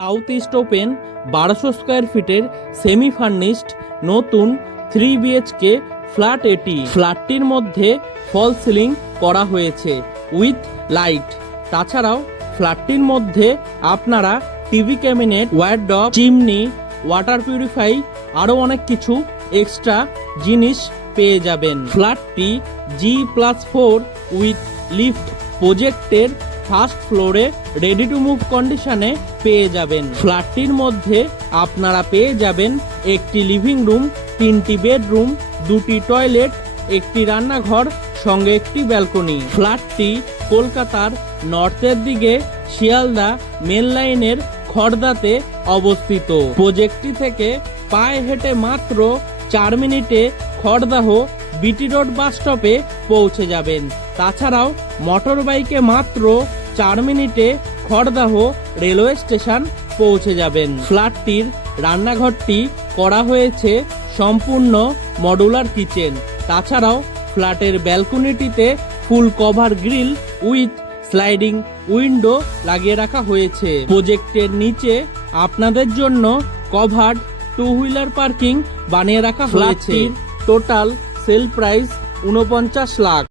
South east open 1200 square ফিটের semi furnished নতুন 3 BHK flat এটি। ফ্ল্যাটটির মধ্যে ফল সিলিং করা হয়েছে উইথ লাইট। তাছাড়াও ফ্ল্যাটটির মধ্যে আপনারা TV cabinet, wardrobe, chimney, water purify আরও অনেক কিছু এক্সট্রা জিনিস পেয়ে যাবেন। ফ্ল্যাটটি G+4 উইথ লিফট প্রজেক্টের ফার্স্ট ফ্লোরে রেডি টু মুভ কন্ডিশনে পেয়ে যাবেন। ফ্ল্যাটটির মধ্যে আপনারা পেয়ে যাবেন একটি লিভিং রুম, 3টি বেডরুম, 2টি টয়লেট, একটি রান্নাঘর সঙ্গে একটি ব্যালকনি। ফ্ল্যাটটি কলকাতার নর্থের দিকে শিয়ালদা মেন লাইনের খড়দাতে অবস্থিত। প্রজেক্টটি থেকে পায়ে হেঁটে মাত্র 4 মিনিটে খড়দাহ বিটি রোড বাস স্টপে পৌঁছে যাবেন। তাছাড়াও মোটর বাইকে মাত্র 4 মিনিটে খড়দাহ রেলওয়ে স্টেশন পৌঁছে যাবেন। ফ্ল্যাটটির রান্নাঘরটি করা হয়েছে সম্পূর্ণ মডুলার কিচেন। তাছাড়াও ফ্ল্যাটের ব্যালকনিটিতে full cover grill with sliding window লাগিয়ে রাখা হয়েছে। প্রজেক্টের নিচে আপনাদের জন্য কভার্ড 2 হুইলার পার্কিং বানিয়ে রাখা হয়েছে। Total sell price 49 lakh.